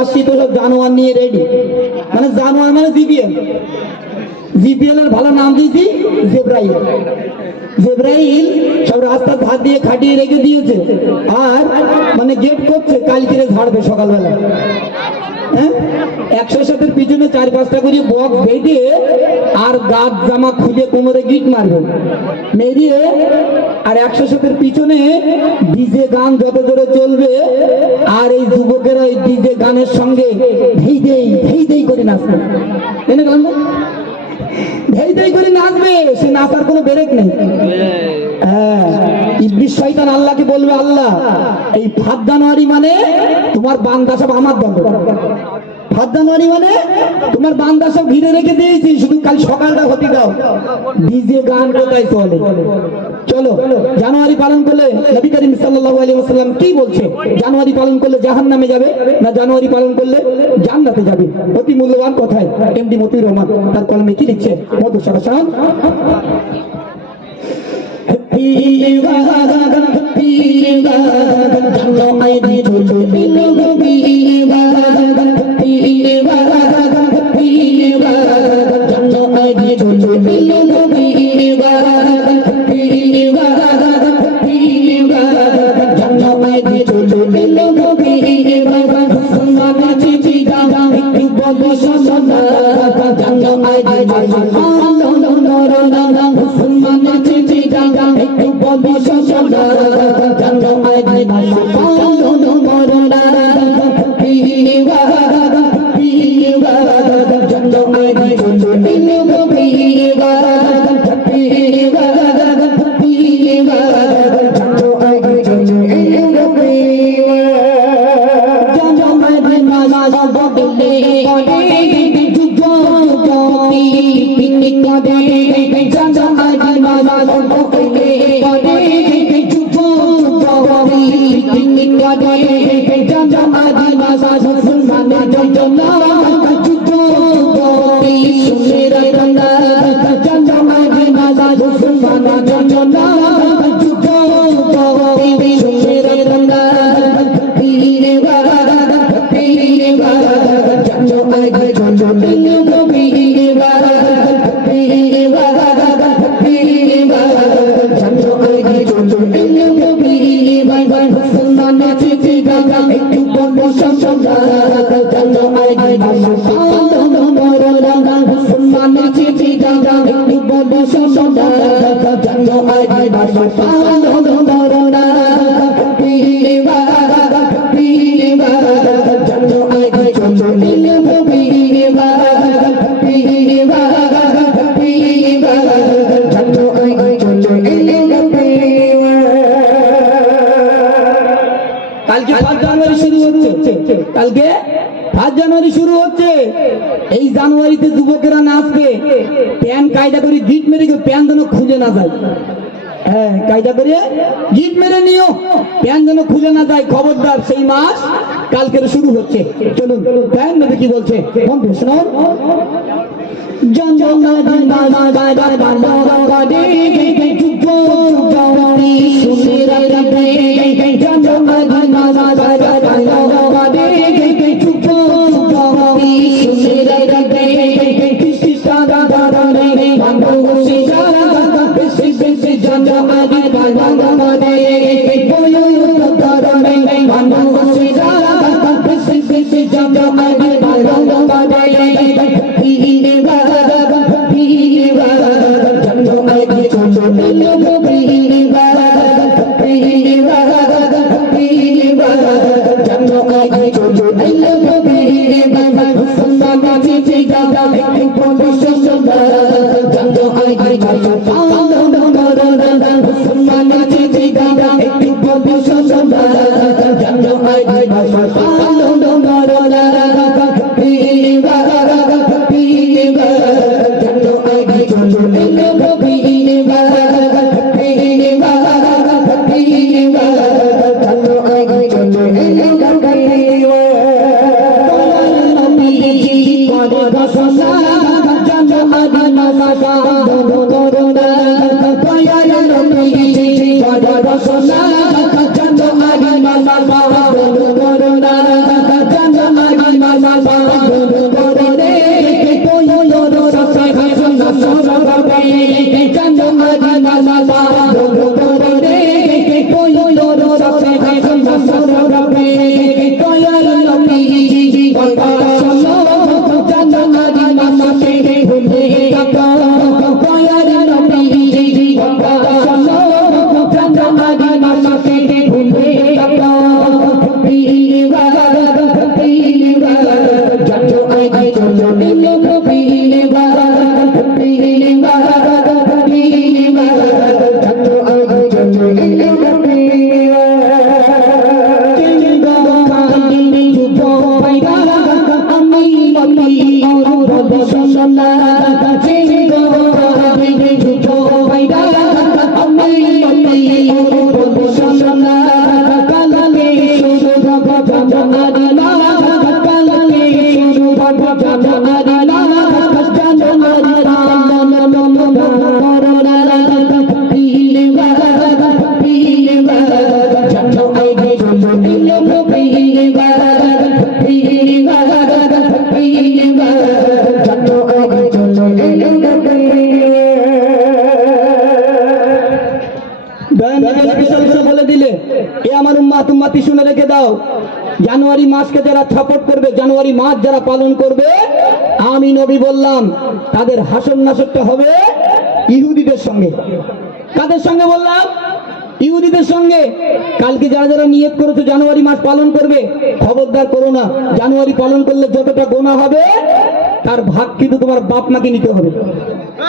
আসছি তো সব জানোয়ার নিয়ে রেডি, মানে জানোয়ার মানে জিপিএল। জিপিএল এর ভালো নাম দিয়েছি জেব্রাইল। জেব্রাইল সব রাস্তার ধার দিয়ে খাটিয়ে রেখে দিয়েছে, আর মানে গেট করছে কালকে ঝাড়বে সকালবেলা। হ্যাঁ, 107-এর পিছনে 4-5টা করে বক্স বেঁধে আর গাছ জামা খুলে কোমরে গিট মারবে মেরিয়ে, আর 107-এর পিছনে ডিজে গান যত জোরে চলবে, আর এই যুবকেরা এই ডিজে গানের সঙ্গে ধেই দেই করে নাচবে। এনে গেলাম না, ধেই করে নাচবে, সে নাচার কোনো ব্রেক নেই। হ্যাঁ, ইবলিস শয়তান আল্লাহকে বলবে, আল্লাহ এই 5 জানুয়ারি মানে তোমার বান্দা সব আমার দখল। 5 জানুয়ারি মানে তোমার বান্দা সব ঘিরে রেখে দিয়েছি, শুধু কাল সকালটা হতে দাও। ডিজে গান কোথায় চলে? চলো, জানুয়ারি পালন করলে নবী করিম সাল্লাল্লাহু আলাইহি ওয়াসাল্লাম কি বলছে? জানুয়ারি পালন করলে জাহান্নামে যাবে না জানুয়ারি পালন করলে জান্নাতে যাবে? অতি মূল্যবান কথায় এমডি মতিউর রহমান তার কলমে কি লিখছে? মধুর সারাসান কালকে 5 জানুয়ারি শুরু হচ্ছে। এই জানুয়ারিতে যুবকেরা নাচবে, প্যান কায়দা করে গিট মেরে, প্যান যেন খুলে না যায়। হ্যাঁ, কায়দা করে গিট মেরে নিও, প্যান যেন খুলে না যায়, খবরদার। সেই মাস কালকের শুরু হচ্ছে। চলুন, প্যান নবী কি বলছে বন্ধু শুনুন। বলে দিলে এ আমার উম্মাত উম্মাতি শুনে রেখে দাও, জানুয়ারি মাসকে যারা সাপোর্ট করবে, জানুয়ারি মাস যারা পালন করবে, আমি নবী বললাম তাদের হাসর নাসরটা হবে ইহুদিদের সঙ্গে। কাদের সঙ্গে বললাম? ইহুদিদের সঙ্গে। কালকে যারা যারা নিয়ত করেছো জানুয়ারি মাস পালন করবে, খবরদার করো না। জানুয়ারি পালন করলে যতটা গোনা হবে তার ভাগ কিন্তু তোমার বাপ মাকে নিতে হবে।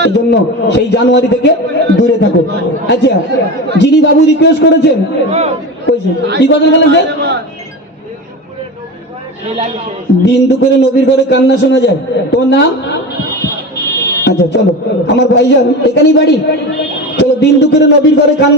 এজন্য সেই জানুয়ারি থেকে দূরে থাকো। আচ্ছা, যিনি বাবু রিকোয়েস্ট করেছেন, কইছেন কি কথা বলেছেন? দিন দুপুরে নবীর ঘরে কান্না শোনা যায়। তোর নাম? আচ্ছা চলো, আমার ভাইজান এখানেই বাড়ি। চলো, দিন দুপুরে নবীর ঘরে কান্না।